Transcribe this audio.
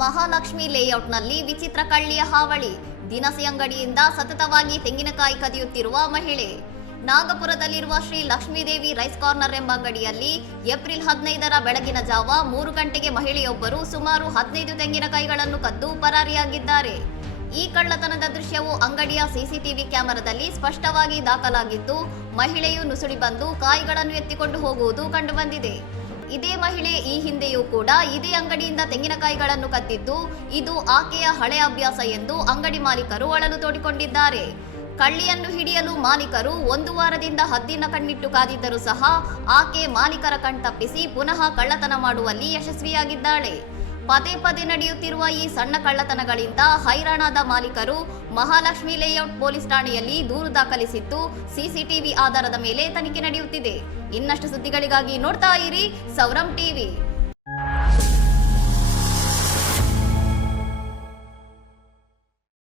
ಮಹಾಲಕ್ಷ್ಮಿ ಲೇಔಟ್ನಲ್ಲಿ ವಿಚಿತ್ರ ಕಳ್ಳಿಯ ಹಾವಳಿ. ದಿನಸಿ ಅಂಗಡಿಯಿಂದ ಸತತವಾಗಿ ತೆಂಗಿನಕಾಯಿ ಕದಿಯುತ್ತಿರುವ ಮಹಿಳೆ. ನಾಗಪುರದಲ್ಲಿರುವ ಶ್ರೀ ಲಕ್ಷ್ಮೀದೇವಿ ರೈಸ್ ಕಾರ್ನರ್ ಎಂಬ ಅಂಗಡಿಯಲ್ಲಿ ಏಪ್ರಿಲ್ 15ರ ಬೆಳಗಿನ ಜಾವ 3 ಗಂಟೆಗೆ ಮಹಿಳೆಯೊಬ್ಬರು ಸುಮಾರು 15 ತೆಂಗಿನಕಾಯಿಗಳನ್ನು ಕದ್ದು ಪರಾರಿಯಾಗಿದ್ದಾರೆ. ಈ ಕಳ್ಳತನದ ದೃಶ್ಯವು ಅಂಗಡಿಯ ಸಿಸಿಟಿವಿ ಕ್ಯಾಮೆರಾದಲ್ಲಿ ಸ್ಪಷ್ಟವಾಗಿ ದಾಖಲಾಗಿದ್ದು, ಮಹಿಳೆಯು ನುಸುಳಿ ಬಂದು ಕಾಯಿಗಳನ್ನು ಎತ್ತಿಕೊಂಡು ಹೋಗುವುದು ಕಂಡುಬಂದಿದೆ. ಇದೇ ಮಹಿಳೆ ಈ ಹಿಂದೆಯೂ ಕೂಡ ಇದೇ ಅಂಗಡಿಯಿಂದ ತೆಂಗಿನಕಾಯಿಗಳನ್ನು ಕದ್ದಿದ್ದು, ಇದು ಆಕೆಯ ಹಳೆ ಅಭ್ಯಾಸ ಎಂದು ಅಂಗಡಿ ಮಾಲೀಕರು ಅಳಲು ತೋಡಿಕೊಂಡಿದ್ದಾರೆ. ಕಳ್ಳಿಯನ್ನು ಹಿಡಿಯಲು ಮಾಲೀಕರು 1 ವಾರದಿಂದ ಹದ್ದಿನ ಕಣ್ಣಿಟ್ಟು ಕಾದಿದ್ದರೂ ಸಹ ಆಕೆ ಮಾಲೀಕರ ಕಣ್ತಪ್ಪಿಸಿ ಪುನಃ ಕಳ್ಳತನ ಮಾಡುವಲ್ಲಿ ಯಶಸ್ವಿಯಾಗಿದ್ದಾಳೆ. ಪದೇ ಪದೇ ನಡೆಯುತ್ತಿರುವ ಈ ಸಣ್ಣ ಕಳ್ಳತನಗಳಿಂದ ಹೈರಾಣಾದ ಮಾಲೀಕರು ಮಹಾಲಕ್ಷ್ಮಿ ಲೇಔಟ್ ಪೊಲೀಸ್ ಠಾಣೆಯಲ್ಲಿ ದೂರು ದಾಖಲಿಸಿದ್ದು, ಸಿಸಿಟಿವಿ ಆಧಾರದ ಮೇಲೆ ತನಿಖೆ ನಡೆಯುತ್ತಿದೆ. ಇನ್ನಷ್ಟು ಸುದ್ದಿಗಳಿಗಾಗಿ ನೋಡ್ತಾ ಇರಿ ಸೌರಂ ಟಿವಿ.